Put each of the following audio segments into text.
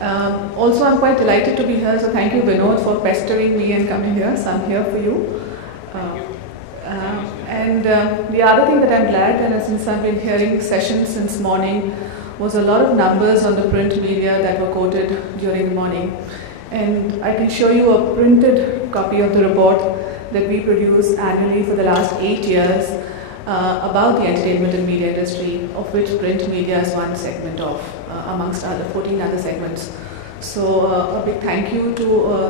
Also, I'm quite delighted to be here, so thank you, Vinod, for pestering me and coming here. So I'm here for you. The other thing that I'm glad, and since I've been hearing sessions since morning, was a lot of numbers on the print media that were quoted during the morning. And I can show you a printed copy of the report that we produce annually for the last 8 years about the entertainment and media industry, of which print media is one segment of, amongst other 14 other segments. So a big thank you to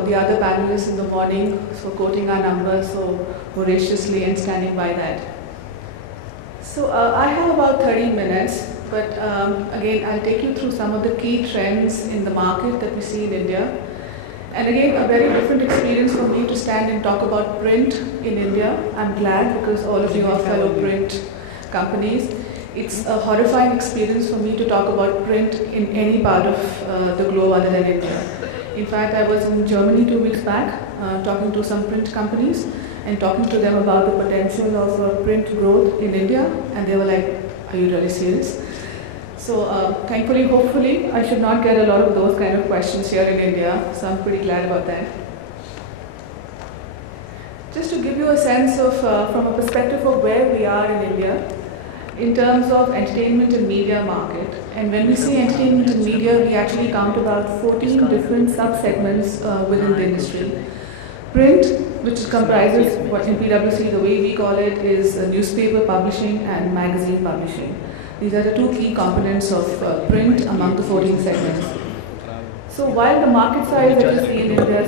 the other panelists in the morning for quoting our numbers so voraciously and standing by that. So I have about 30 minutes, but again, I'll take you through some of the key trends in the market that we see in India. And again, a very different experience for me to stand and talk about print in India. I'm glad because all of you are fellow print companies. It's a horrifying experience for me to talk about print in any part of the globe other than India. In fact, I was in Germany 2 weeks back talking to some print companies and talking to them about the potential of print growth in India, and they were like, "Are you really serious?" So thankfully, hopefully, I should not get a lot of those kind of questions here in India, so I'm pretty glad about that. Just to give you a sense of, from a perspective of where we are in India, in terms of entertainment and media market. And when we say entertainment and media, we actually count about 14 different sub-segments within the industry. Print, which comprises what in PwC, the way we call it, is newspaper publishing and magazine publishing. These are the two key components of print among the 14 segments. So while the market size that you see in India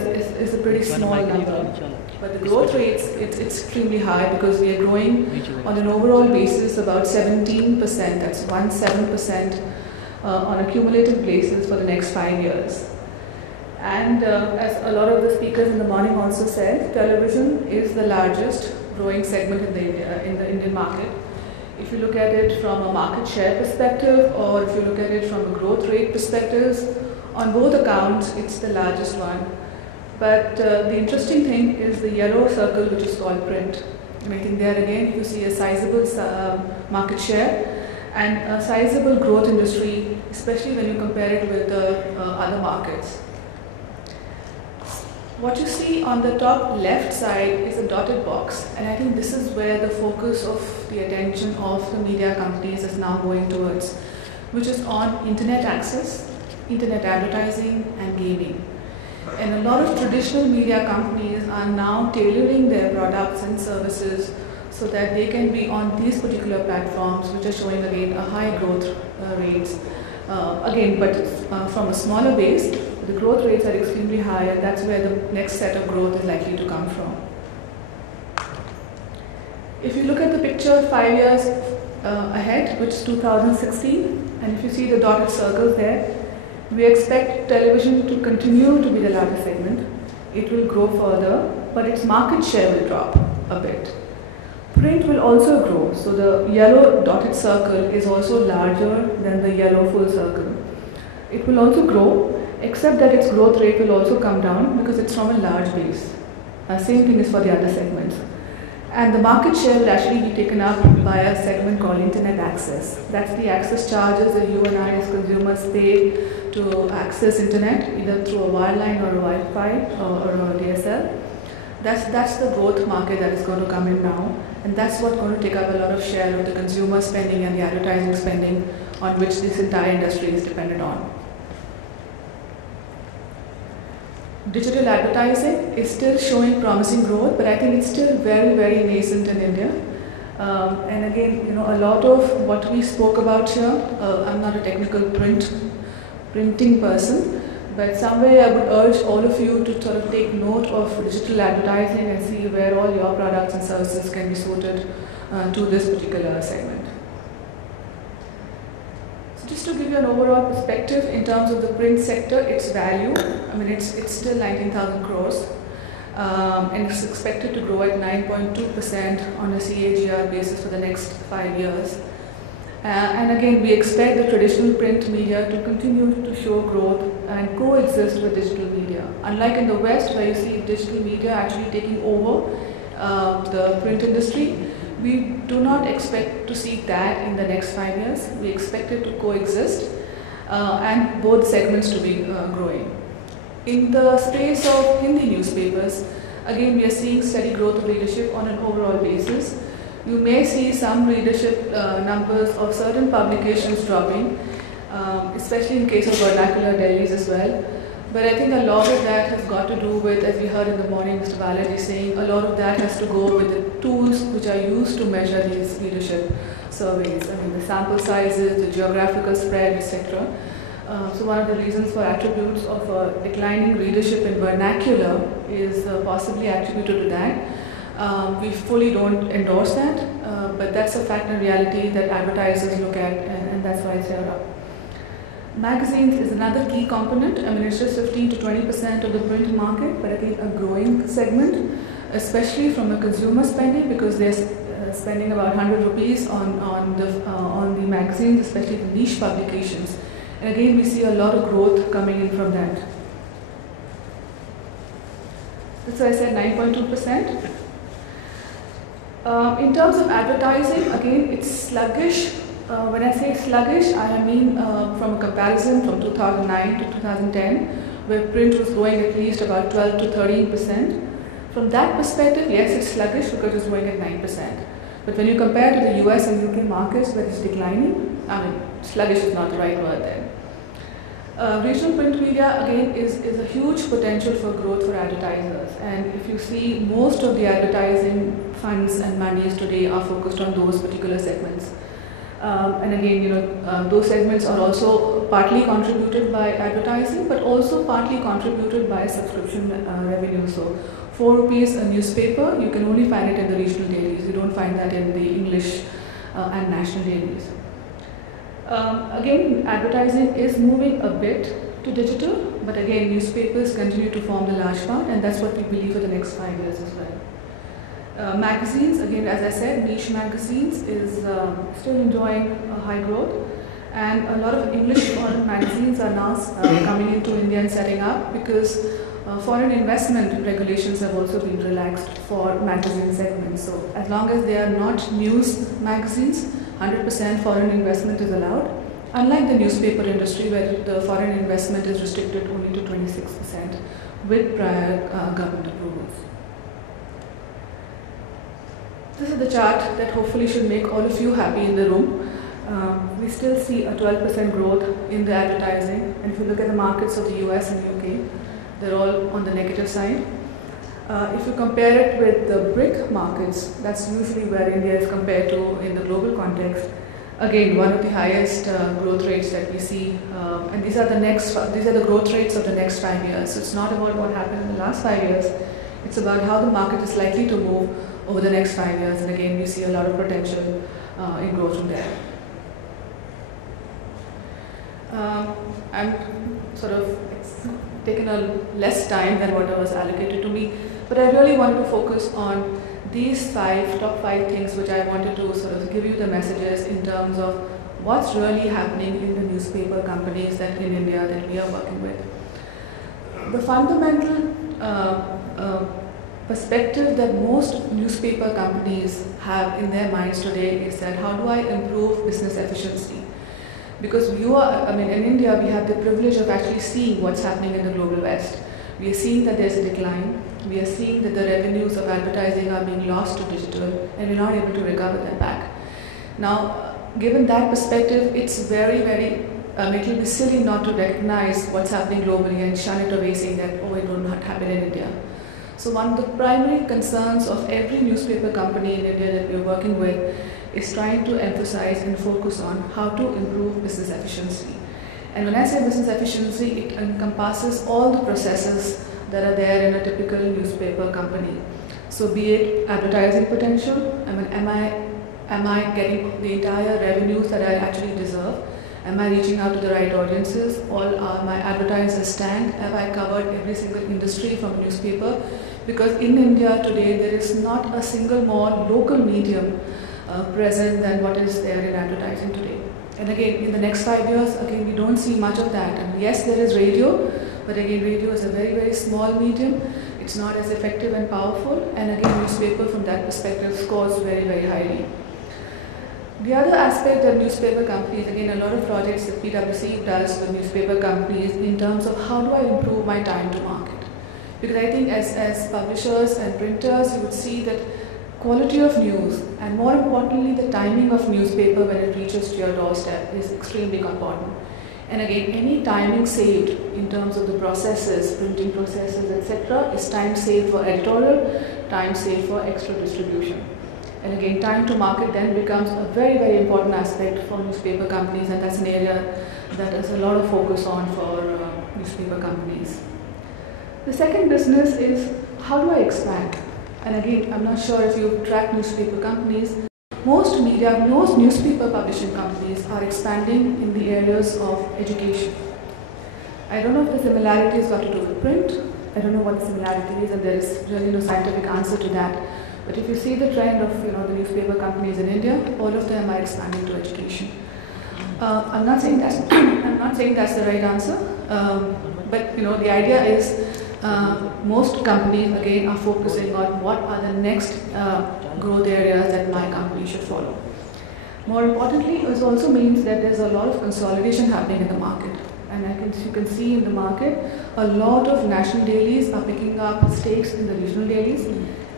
is a pretty small number, but the growth rates, it's extremely high because we are growing on an overall basis about 17%, that's 17% on a cumulative basis for the next 5 years. And as a lot of the speakers in the morning also said, television is the largest growing segment in the Indian market. If you look at it from a market share perspective, or if you look at it from a growth rate perspective, on both accounts, it's the largest one. But the interesting thing is the yellow circle, which is called print. And I think there again, you see a sizable market share and a sizable growth industry, especially when you compare it with the other markets. What you see on the top left side is a dotted box, and I think this is where the focus of the attention of the media companies is now going towards, which is on internet access, internet advertising, and gaming. And a lot of traditional media companies are now tailoring their products and services so that they can be on these particular platforms, which are showing again a high growth rates. But from a smaller base, the growth rates are extremely high, and that's where the next set of growth is likely to come from. If you look at the picture 5 years ahead, which is 2016, and if you see the dotted circles there, we expect television to continue to be the largest segment. It will grow further, but its market share will drop a bit. Print will also grow, so the yellow dotted circle is also larger than the yellow full circle. It will also grow, except that its growth rate will also come down because it's from a large base. Same thing is for the other segments. And the market share will actually be taken up by a segment called internet access. That's the access charges that you and I as consumers pay to access internet, either through a wireline or a Wi-Fi or a DSL. That's the growth market that is going to come in now, and that's what's going to take up a lot of share of the consumer spending and the advertising spending on which this entire industry is dependent on. Digital advertising is still showing promising growth, but I think it's still very, very nascent in India. And again, a lot of what we spoke about here, I'm not a technical printing person, but somewhere I would urge all of you to sort of take note of digital advertising and see where all your products and services can be suited to this particular segment. So just to give you an overall perspective in terms of the print sector, its value, I mean it's still 19,000 crores and it's expected to grow at 9.2% on a CAGR basis for the next 5 years. And again, we expect the traditional print media to continue to show growth and coexist with digital media. Unlike in the West, where you see digital media actually taking over the print industry, we do not expect to see that in the next 5 years. We expect it to coexist. and both segments to be growing. In the space of Hindi newspapers, again we are seeing steady growth of readership on an overall basis. You may see some readership numbers of certain publications dropping, especially in case of vernacular dailies as well. But I think a lot of that has got to do with, as we heard in the morning, Mr. Balaji saying, a lot of that has to go with the tools which are used to measure these readership surveys. I mean, the sample sizes, the geographical spread, etc. So one of the reasons for attributes of declining readership in vernacular is possibly attributed to that. We fully don't endorse that, but that's a fact and reality that advertisers look at, and that's why it's here up. Magazines is another key component. I mean, it's just 15 to 20% of the print market, but again, a growing segment, especially from a consumer spending, because they're spending about 100 rupees on the magazines, especially the niche publications. And again, we see a lot of growth coming in from that. That's why I said 9.2%. In terms of advertising, again, it's sluggish. When I say sluggish, I mean from a comparison from 2009 to 2010, where print was growing at least about 12 to 13%. From that perspective, yes, it's sluggish because it's growing at 9%. But when you compare to the US and UK markets where it's declining, I mean, sluggish is not the right word there. Regional print media, again, is a huge potential for growth for advertisers. And if you see, most of the advertising funds and monies today are focused on those particular segments. And again, you know, those segments are also partly contributed by advertising, but also partly contributed by subscription revenue. So 4 rupees a newspaper, you can only find it in the regional dailies. You don't find that in the English and national dailies. Again, advertising is moving a bit to digital, but again, newspapers continue to form the large part, and that's what we believe for the next 5 years as well. Magazines, again, as I said, niche magazines is still enjoying a high growth, and a lot of English foreign magazines are now coming into India and setting up because foreign investment regulations have also been relaxed for magazine segments. So as long as they are not news magazines, 100% foreign investment is allowed, unlike the newspaper industry where the foreign investment is restricted only to 26% with prior government approvals. This is the chart that hopefully should make all of you happy in the room. We still see a 12% growth in the advertising, and if you look at the markets of the US and UK, they're all on the negative side. If you compare it with the BRIC markets, that's usually where India is compared to in the global context. Again, one of the highest growth rates that we see, and these are the growth rates of the next 5 years. So it's not about what happened in the last 5 years. It's about how the market is likely to move over the next 5 years. And again, we see a lot of potential in growth from there. I'm sort of taken a less time than what was allocated to me. But I really wanted to focus on these top five things which I wanted to sort of give you the messages in terms of what's really happening in the newspaper companies that in India that we are working with. The fundamental perspective that most newspaper companies have in their minds today is that how do I improve business efficiency? Because in India we have the privilege of actually seeing what's happening in the global West. We are seeing that there's a decline. We are seeing that the revenues of advertising are being lost to digital, and we're not able to recover them back. Now, given that perspective, it's very, it will be silly not to recognize what's happening globally and shun it away saying that, oh, it will not happen in India. So one of the primary concerns of every newspaper company in India that we're working with is trying to emphasize and focus on how to improve business efficiency. And when I say business efficiency, it encompasses all the processes that are there in a typical newspaper company. So be it advertising potential, am I getting the entire revenues that I actually deserve? Am I reaching out to the right audiences? All are my advertisers stand? Have I covered every single industry from a newspaper? Because in India today, there is not a single more local medium present than what is there in advertising today. And again, in the next 5 years, again, we don't see much of that. And yes, there is radio, but again, radio is a very small medium. It's not as effective and powerful. And again, newspaper from that perspective scores very highly. The other aspect of newspaper companies, again, a lot of projects that PwC does with newspaper companies in terms of how do I improve my time to market. Because I think as publishers and printers, you would see that quality of news and more importantly the timing of newspaper when it reaches to your doorstep is extremely important. And again, any timing saved in terms of the processes, printing processes, etc. is time saved for editorial, time saved for extra distribution. And again, time to market then becomes a very, very important aspect for newspaper companies, and that's an area that is a lot of focus on for newspaper companies. The second business is how do I expand? And again, I'm not sure if you track newspaper companies. Most newspaper publishing companies are expanding in the areas of education. I don't know if the similarity has got to do with print. I don't know what the similarity is, and there is really no scientific answer to that. But if you see the trend of the newspaper companies in India, all of them are expanding to education. I'm not saying that's the right answer, but the idea is most companies again are focusing on what are the next growth areas that my company should follow. More importantly, it also means that there's a lot of consolidation happening in the market. And you can see in the market, a lot of national dailies are picking up stakes in the regional dailies.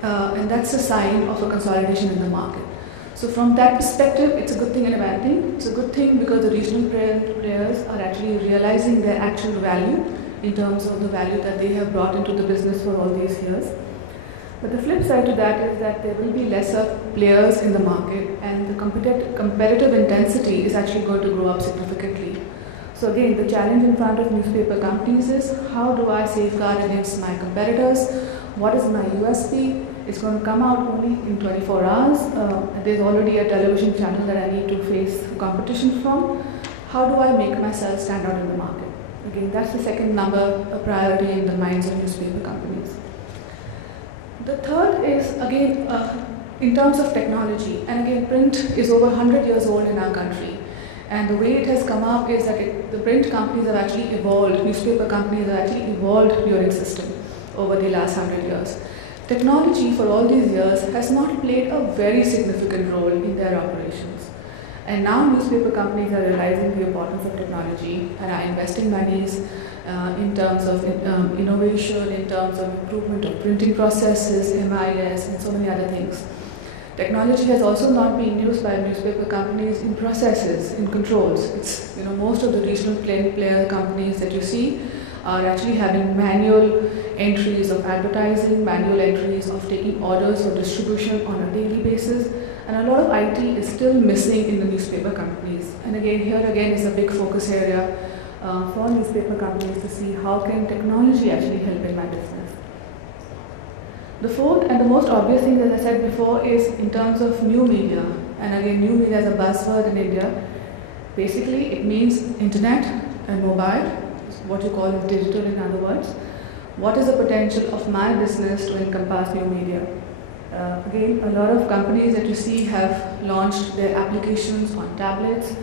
And that's a sign of a consolidation in the market. So from that perspective, it's a good thing and a bad thing. It's a good thing because the regional players are actually realizing their actual value in terms of the value that they have brought into the business for all these years. But the flip side to that is that there will be lesser players in the market, and the competitive intensity is actually going to grow up significantly. So again, the challenge in front of newspaper companies is how do I safeguard against my competitors? What is my USP? It's going to come out only in 24 hours. There's already a television channel that I need to face competition from. How do I make myself stand out in the market? Again, that's the second priority in the minds of newspaper companies. The third is, again, in terms of technology. And again, print is over 100 years old in our country. And the way it has come up is that the print companies have actually evolved, newspaper companies have actually evolved during system over the last 100 years. Technology for all these years has not played a very significant role in their operations. And now newspaper companies are realizing the importance of technology and are investing monies in terms of innovation, in terms of improvement of printing processes, MIS, and so many other things. Technology has also not been used by newspaper companies in processes, in controls. It's, most of the regional player companies that you see are actually having manual entries of advertising, manual entries of taking orders for distribution on a daily basis, and a lot of IT is still missing in the newspaper companies. And again, here again is a big focus area for newspaper companies to see how can technology actually help in my business. The fourth and the most obvious thing, as I said before, is in terms of new media. And again, new media is a buzzword in India. Basically, it means internet and mobile, what you call digital in other words. What is the potential of my business to encompass new media? Again, a lot of companies that you see have launched their applications on tablets.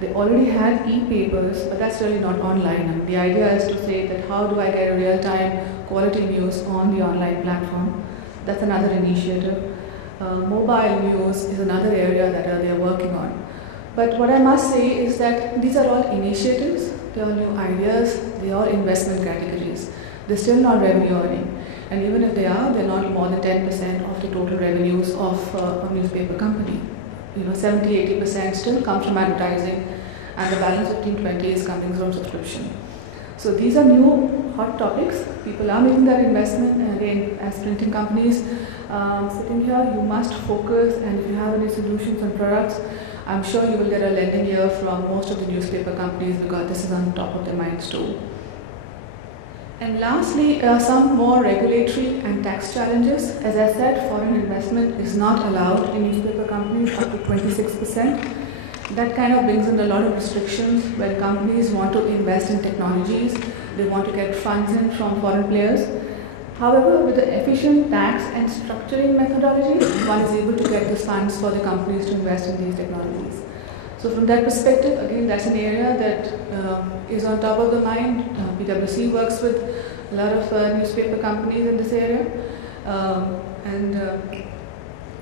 They already had e-papers, but that's really not online. And the idea is to say that how do I get a real-time quality news on the online platform? That's another initiative. Mobile news is another area that they're working on. But what I must say is that these are all initiatives, they are new ideas, they are investment categories. They're still not revenue earning. And even if they are, they're not more than 10% of the total revenues of a newspaper company. 70–80% still comes from advertising, and the balance 15–20 is coming from subscription. So these are new hot topics. People are making that investment, and again, as printing companies sitting here, you must focus, and if you have any solutions and products, I'm sure you will get a lending ear from most of the newspaper companies because this is on top of their minds too. And lastly, some more regulatory and tax challenges. As I said, foreign investment is not allowed in newspaper companies up to 26%. That kind of brings in a lot of restrictions when companies want to invest in technologies. They want to get funds in from foreign players. However, with the efficient tax and structuring methodology, one is able to get the funds for the companies to invest in these technologies. So from that perspective, again, that's an area that is on top of the mind. PwC works with a lot of newspaper companies in this area.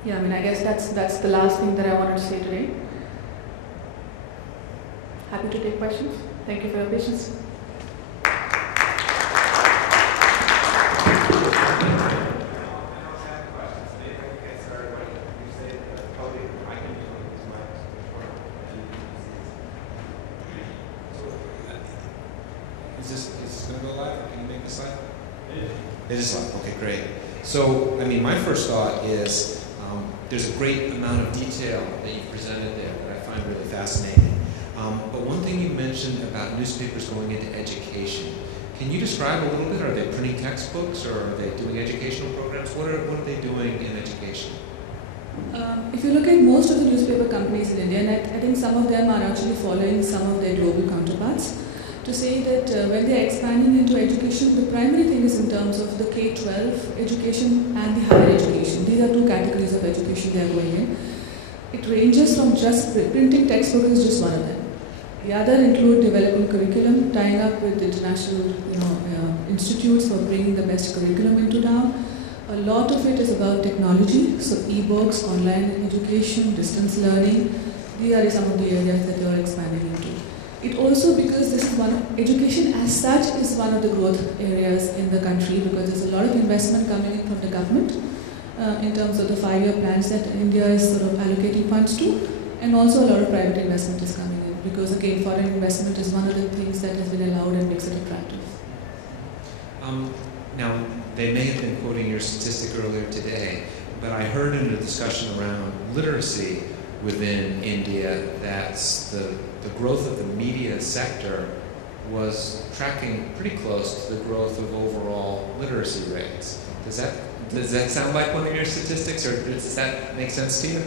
Yeah, I guess that's the last thing that I wanted to say today. happy to take questions. Thank you for your patience. Is this going to go live? Can you make the slide? It is live. Okay, great. So, I mean, my first thought is there's a great amount of detail that you've presented there that I find really fascinating. But one thing you mentioned about newspapers going into education. Can you describe a little bit? Are they printing textbooks or are they doing educational programs? What are they doing in education? If you look at most of the newspaper companies in India, and I think some of them are actually following some of their global counterparts, to say that when they are expanding into education, the primary thing is in terms of the K-12 education and the higher education. These are two categories of education they are going in. It ranges from just printing textbooks is just one of them. The other include developing curriculum, tying up with international institutes for bringing the best curriculum into town. A lot of it is about technology, so e-books, online education, distance learning. These are some of the areas that they are expanding into. It also, because this is education as such is one of the growth areas in the country, because there's a lot of investment coming in from the government in terms of the 5-year plans that India is sort of allocating funds to, and also a lot of private investment is coming in, because again, foreign investment is one of the things that has been allowed and makes it attractive. Now, they may have been quoting your statistic earlier today, but I heard in the discussion around literacy within India that the growth of the media sector was tracking pretty close to the growth of overall literacy rates. Does that sound like one of your statistics, or does that make sense to you?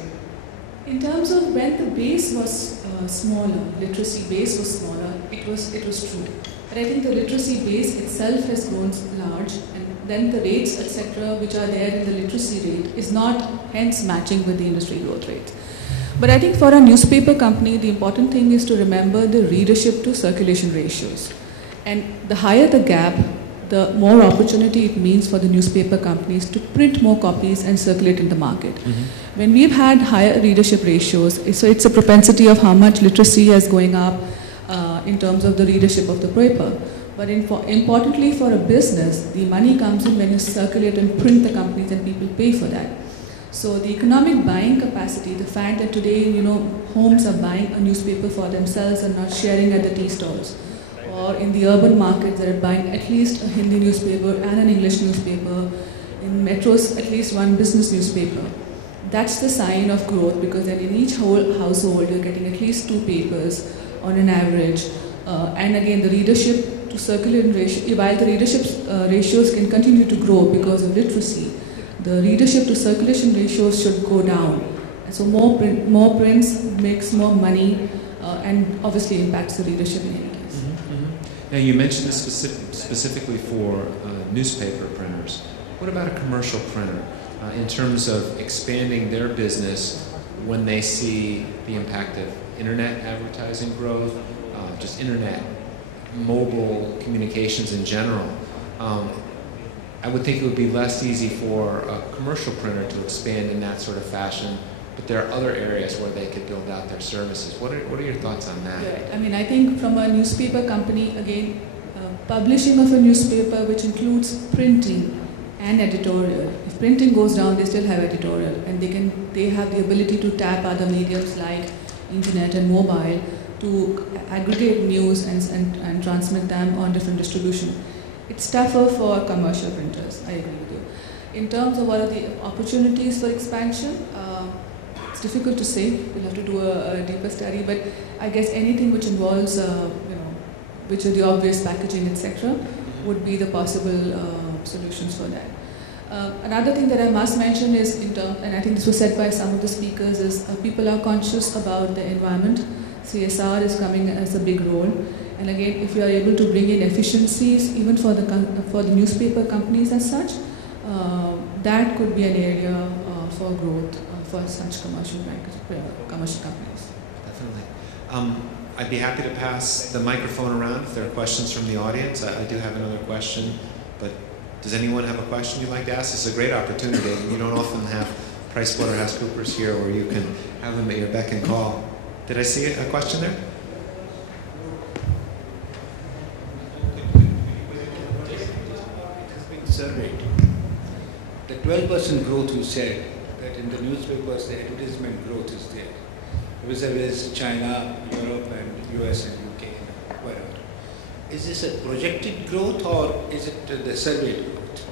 In terms of when the base was smaller, literacy base was smaller, it was true. But I think the literacy base itself has grown large, and then the rates, etc., which are there in the literacy rate is not hence matching with the industry growth rate. But I think for a newspaper company, the important thing is to remember the readership to circulation ratios. And the higher the gap, the more opportunity it means for the newspaper companies to print more copies and circulate in the market. Mm-hmm. When we've had higher readership ratios, so it's a propensity of how much literacy is going up in terms of the readership of the paper. But importantly for a business, the money comes in when you circulate and print the companies and people pay for that. So the economic buying capacity, the fact that today, homes are buying a newspaper for themselves and not sharing at the tea stalls. Or in the urban markets, they're buying at least a Hindi newspaper and an English newspaper. In metros, at least one business newspaper. That's the sign of growth, because then in each whole household, you're getting at least 2 papers on an average. And again, the readership to circulation ratio, while the readership ratios can continue to grow because of literacy, the readership to circulation ratios should go down. And so more prints makes more money and obviously impacts the readership in any case. Mm-hmm, mm-hmm. Now you mentioned this specifically for newspaper printers. What about a commercial printer in terms of expanding their business when they see the impact of internet advertising growth, just internet, mobile communications in general? I would think it would be less easy for a commercial printer to expand in that sort of fashion, but there are other areas where they could build out their services. What are your thoughts on that? Right. I mean, I think from a newspaper company, again, publishing of a newspaper which includes printing and editorial. If printing goes down, they still have editorial, and they have the ability to tap other mediums like internet and mobile to aggregate news and transmit them on different distribution. It's tougher for commercial printers, I agree with you. In terms of what are the opportunities for expansion, it's difficult to say. We'll have to do a deeper study, but I guess anything which involves, which are the obvious packaging, etc., would be the possible solutions for that. Another thing that I must mention is, and I think this was said by some of the speakers, is people are conscious about the environment. CSR is coming as a big role. And again, if you are able to bring in efficiencies, even for the newspaper companies as such, that could be an area for growth for such commercial companies. Definitely. I'd be happy to pass the microphone around if there are questions from the audience. I do have another question, but does anyone have a question you'd like to ask? It's a great opportunity. You don't often have PricewaterhouseCoopers here where you can have them at your beck and call. Did I see a question there? surveyed. The 12% growth you said, that in the newspapers the advertisement growth is there. Vis-a-vis China, Europe and US and UK and wherever. Is this a projected growth or is it the surveyed growth?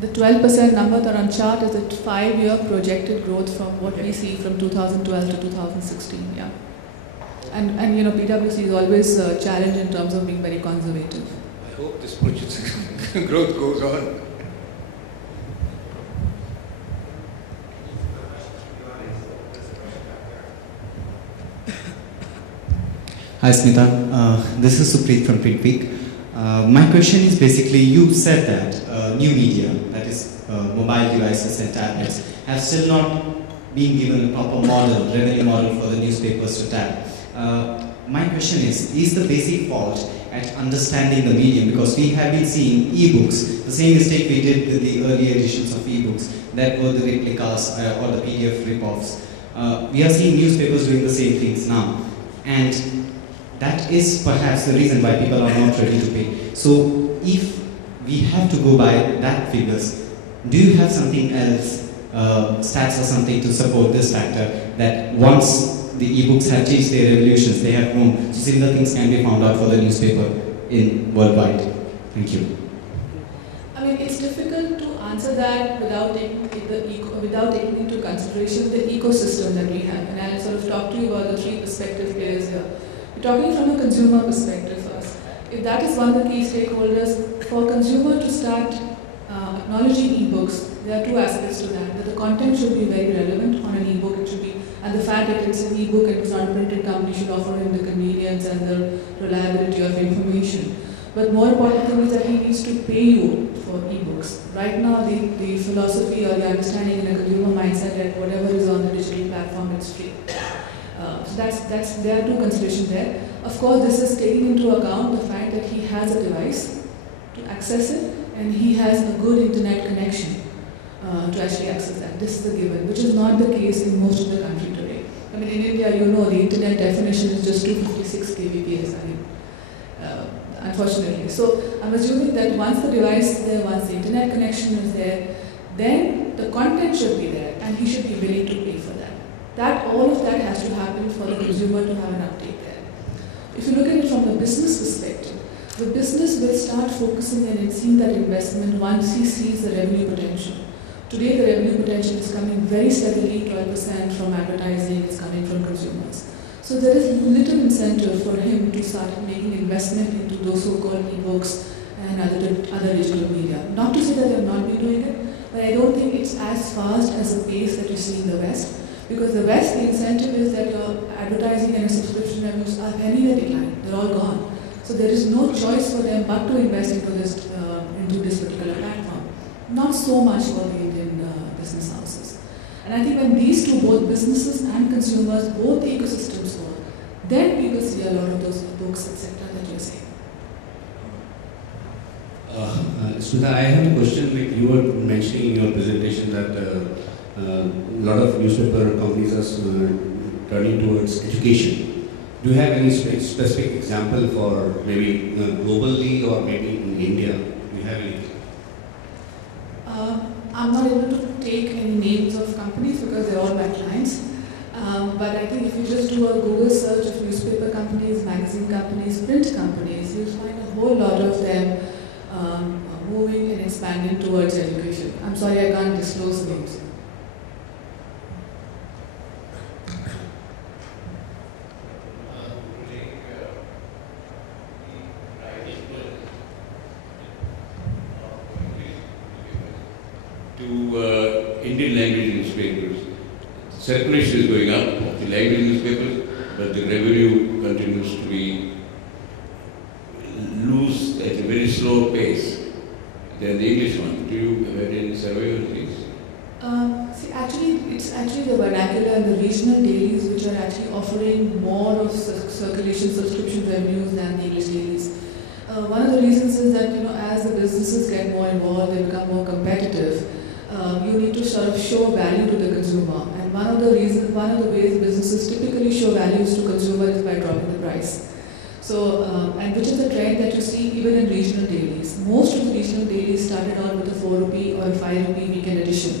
The 12% number that on chart is a 5-year projected growth from what we see from 2012 to 2016, yeah. And you know, PwC is always challenged in terms of being very conservative. I hope this projected growth goes on. Hi Smita, this is Supreet from Print Week. My question is basically, you said that new media, that is mobile devices and tablets, have still not been given a proper model, revenue model for the newspapers to tap. My question is the basic fault at understanding the medium? Because we have been seeing e-books, the same mistake we did with the early editions of e-books, that were the replicas or the PDF rip-offs. We are seeing newspapers doing the same things now. And that is perhaps the reason why people are not ready to pay. So if we have to go by that figures, do you have something else, stats or something to support this factor, that once the e-books have changed their revolutions, they have grown, so similar things can be found out for the newspaper in worldwide? Thank you. I mean, it's difficult to answer that without taking into consideration the ecosystem that we have. And I'll sort of talk to you about the 3 perspective players here. We're talking from a consumer perspective first. If that is one of the key stakeholders, for consumer to start acknowledging e-books, there are 2 aspects to that. That the content should be very relevant on an e-book, it should be, and the fact that it's an e-book and it's not a printed company should offer him the convenience and the reliability of information. But more important thing is that he needs to pay you for e-books. Right now, the philosophy or the understanding in a consumer mindset that whatever is on the digital platform, it's free. So there are 2 considerations there. Of course, this is taking into account the fact that he has a device to access it and he has a good internet connection to actually access that. This is a given, which is not the case in most of the country today. I mean, in India, you know, the internet definition is just 256 kbps, I mean, unfortunately. So I'm assuming that once the device is there, once the internet connection is there, then the content should be there and he should be willing to pay for that. All of that has to happen for the consumer to have an uptake there. If you look at it from a business perspective, the business will start focusing and seeing that investment once he sees the revenue potential. Today, the revenue potential is coming very steadily, 12% from advertising, it's coming from consumers. So there is little incentive for him to start making investment into those so-called e-books and other digital media. Not to say that they have not been doing it, but I don't think it's as fast as the pace that you see in the West. Because the West, the incentive is that your advertising and your subscription revenues are anywhere declined. They're all gone. So there is no choice for them but to invest into this particular platform. Not so much for the Indian business houses. And I think when these 2, both businesses and consumers, both the ecosystems work, then people see a lot of those books, etc. that you're saying. Smita, I have a question. Like you were mentioning in your presentation that a lot of newspaper companies are turning towards education. Do you have any specific example for maybe globally or maybe in India? Do you have anything? I'm not able to take any names of companies because they're all my clients. But I think if you just do a Google search of newspaper companies, magazine companies, print companies, you'll find a whole lot of them moving and expanding towards education. I'm sorry, I can't disclose names. Indian language newspapers. Circulation is going up of the language newspapers, but the revenue continues to be loose at a very slow pace than the English one. Do you have any survey on this? It's actually the vernacular and the regional dailies which are actually offering more of circulation subscription revenues than the English dailies. One of the reasons is that, you know, as the businesses get more involved, they become more competitive. You need to sort of show value to the consumer, and one of the ways businesses typically show values to consumers is by dropping the price. So, and which is a trend that you see even in regional dailies. Most of the regional dailies started out with 5 rupee weekend edition.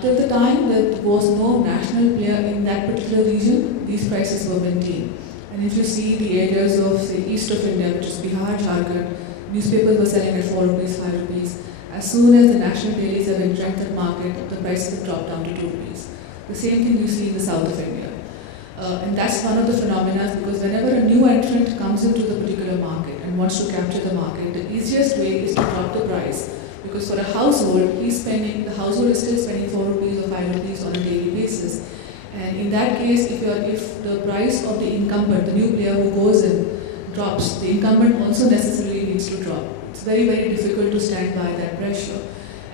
Till the time there was no national player in that particular region, these prices were maintained. And if you see the areas of, say, east of India, which is Bihar, Jharkhand, newspapers were selling at 4 rupees, 5 rupees. As soon as the national dailies have entered that market, the prices have dropped down to 2 rupees. The same thing you see in the south of India. And that's one of the phenomena, because whenever a new entrant comes into the particular market and wants to capture the market, the easiest way is to drop the price. Because for a household, the household is still spending 4 rupees or 5 rupees on a daily basis. And in that case, if the price of the incumbent, the new player who goes in, drops, the incumbent also necessarily needs to drop. It's very, very difficult to stand by that pressure.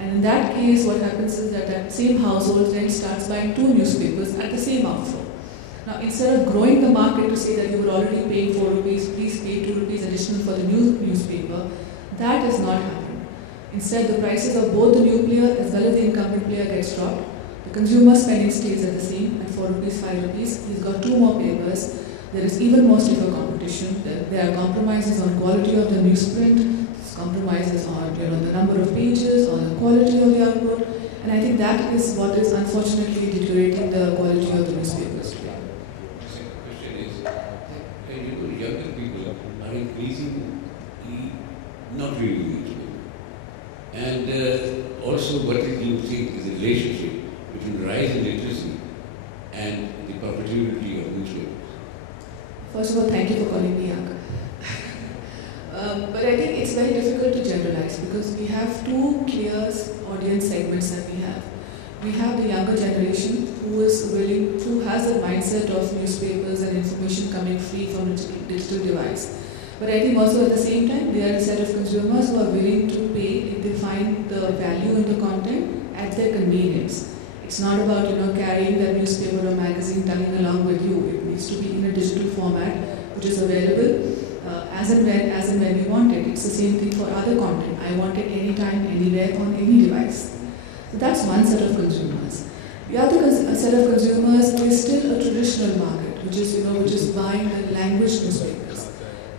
And in that case, what happens is that that same household then starts buying 2 newspapers at the same outflow. Now, instead of growing the market to say that you were already paying 4 rupees, please pay 2 rupees additional for the new newspaper, that is not happening. Instead, the prices of both the new player as well as the incumbent player gets dropped. The consumer spending stays at the same at 4 rupees, 5 rupees. He's got 2 more papers. There is even more stiffer competition. There are compromises on quality of the newsprint, compromises on the number of pages, on the quality of the output, and I think that is what is unfortunately deteriorating the quality of the newspapers today. The second question is, younger people are increasingly not reading newspapers. And also, what do you think is the relationship between the rise in literacy and the profitability of newspapers? First of all, thank you for calling me young. But I think it's very difficult to generalize because we have 2 clear audience segments that we have. We have the younger generation who has the mindset of newspapers and information coming free from a digital device. But I think also at the same time, there are a set of consumers who are willing to pay if they find the value in the content at their convenience. It's not about carrying that newspaper or magazine tugging along with you. It needs to be in a digital format which is available as and when we want it. It's the same thing for other content. I want it anytime, anywhere, on any device. So that's one set of consumers. The other set of consumers is still a traditional market, which is buying the language newspapers.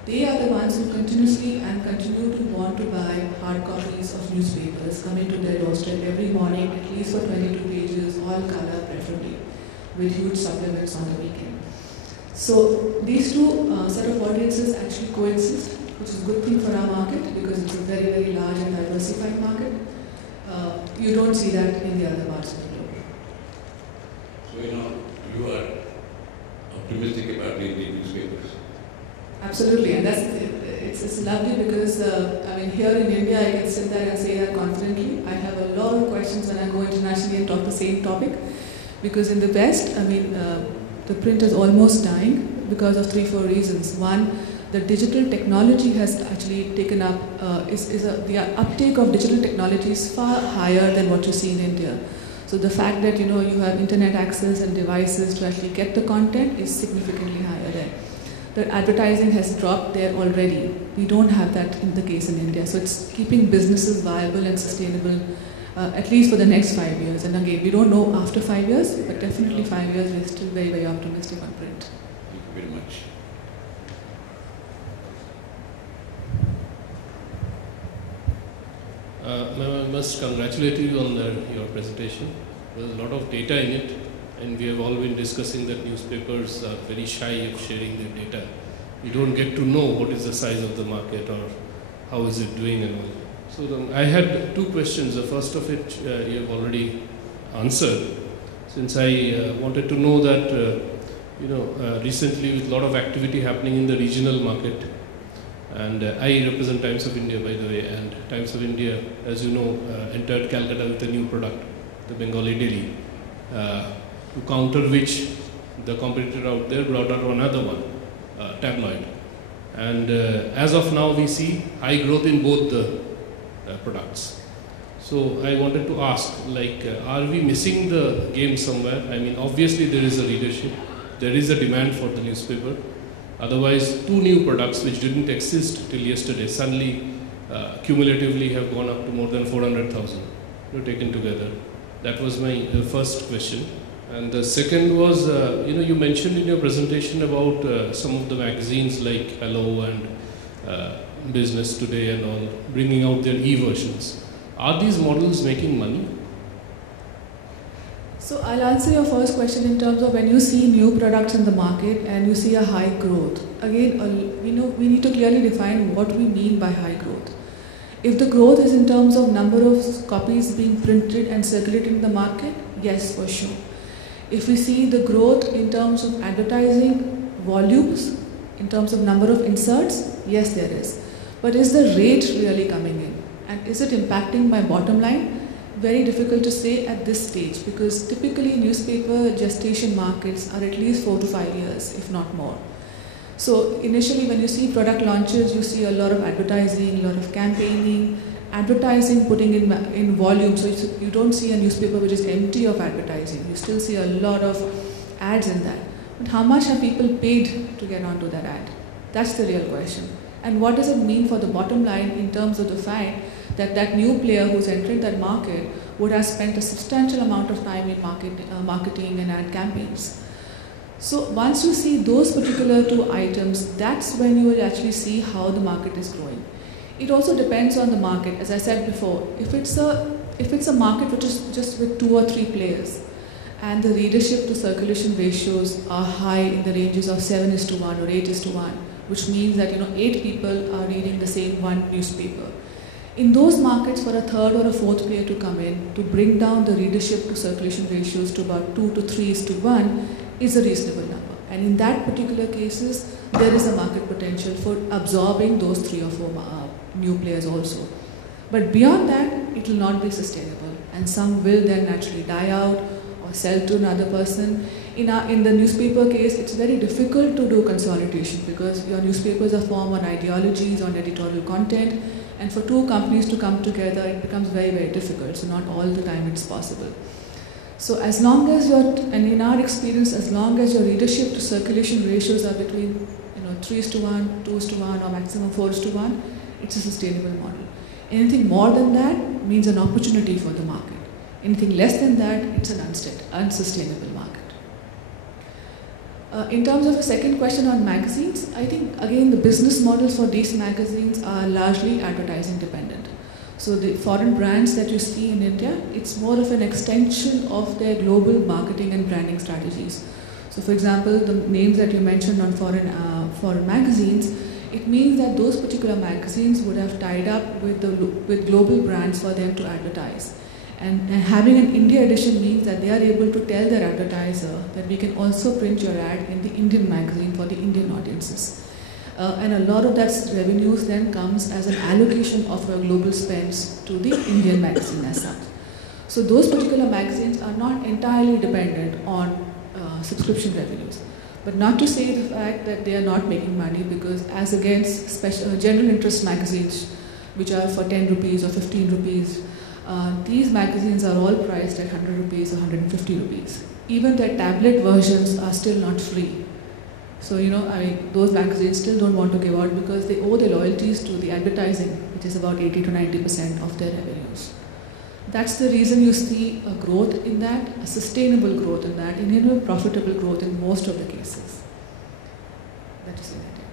They are the ones who continuously and continue to want to buy hard copies of newspapers coming to their doorstep every morning, at least for 22 pages, all color preferably, with huge supplements on the weekend. So these 2 set of audiences actually coexist, which is a good thing for our market because it's a very, very large and diversified market. You don't see that in the other parts of the globe. So you are optimistic about the newspapers? Absolutely, and it's lovely because here in India I can sit there and say that confidently. I have a lot of questions when I go internationally and talk the same topic, because in the West, the print is almost dying because of 3-4 reasons. One, the digital technology has actually taken up, the uptake of digital technology is far higher than what you see in India. So the fact that you have internet access and devices to actually get the content is significantly higher there. The advertising has dropped there already. We don't have that in the case in India. So it's keeping businesses viable and sustainable at least for the next 5 years. And again, we don't know after 5 years, but definitely 5 years we're still very, very optimistic on print. Thank you very much. I must congratulate you on your presentation. There's a lot of data in it, and we have all been discussing that newspapers are very shy of sharing their data. We don't get to know what is the size of the market or how is it doing and all. So I had 2 questions. The first of it you have already answered. Since I wanted to know that, recently with a lot of activity happening in the regional market, and I represent Times of India, by the way, and Times of India, as you know, entered Calcutta with a new product, the Bengali Daily, to counter which the competitor out there brought out another one, tabloid. And as of now, we see high growth in both the products. So I wanted to ask, are we missing the game somewhere? Obviously there is a leadership, there is a demand for the newspaper. Otherwise, 2 new products which didn't exist till yesterday suddenly cumulatively have gone up to more than 400,000 taken together. That was my first question. And the second was, you mentioned in your presentation about some of the magazines like Hello and Business Today and all, bringing out their e-versions. Are these models making money? So I'll answer your first question in terms of when you see new products in the market and you see a high growth. Again, we need to clearly define what we mean by high growth. If the growth is in terms of number of copies being printed and circulated in the market, yes, for sure. If we see the growth in terms of advertising volumes, in terms of number of inserts, yes, there is. But is the rate really coming in? And is it impacting my bottom line? Very difficult to say at this stage, because typically newspaper gestation markets are at least 4 to 5 years, if not more. So initially when you see product launches, you see a lot of advertising, a lot of campaigning, advertising putting in volume. So you don't see a newspaper which is empty of advertising. You still see a lot of ads in that. But how much have people paid to get onto that ad? That's the real question. And what does it mean for the bottom line in terms of the fact that that new player who's entering that market would have spent a substantial amount of time in marketing and ad campaigns. So once you see those particular two items, that's when you will actually see how the market is growing. It also depends on the market. As I said before, if it's a market which is just with 2 or 3 players, and the readership to circulation ratios are high in the ranges of 7:1 or 8:1, which means that 8 people are reading the same one newspaper. In those markets, for a third or a fourth player to come in to bring down the readership to circulation ratios to about 2 to 3:1 is a reasonable number. And in that particular cases, there is a market potential for absorbing those 3 or 4 new players also. But beyond that, it will not be sustainable, and some will then naturally die out or sell to another person. In the newspaper case, it's very difficult to do consolidation because your newspapers are formed on ideologies, on editorial content, and for 2 companies to come together, it becomes very, very difficult. So not all the time it's possible. So as long as and in our experience, as long as your readership to circulation ratios are between 3:1, 2:1, or maximum 4:1, it's a sustainable model. Anything more than that means an opportunity for the market. Anything less than that, it's an unsustainable market. In terms of the second question on magazines, I think again the business models for these magazines are largely advertising dependent. So the foreign brands that you see in India, it's more of an extension of their global marketing and branding strategies. So for example, the names that you mentioned on foreign magazines, it means that those particular magazines would have tied up with global brands for them to advertise. And having an India edition means that they are able to tell their advertiser that we can also print your ad in the Indian magazine for the Indian audiences. And a lot of that revenues then comes as an allocation of your global spends to the Indian magazine as such. So those particular magazines are not entirely dependent on subscription revenues. But not to say the fact that they are not making money, because as against general interest magazines, which are for 10 rupees or 15 rupees, these magazines are all priced at 100 rupees or 150 rupees. Even their tablet versions are still not free. So, those magazines still don't want to give out because they owe their loyalties to the advertising, which is about 80 to 90% of their revenues. That's the reason you see a growth in that, a sustainable growth in that, and profitable growth in most of the cases. That is it.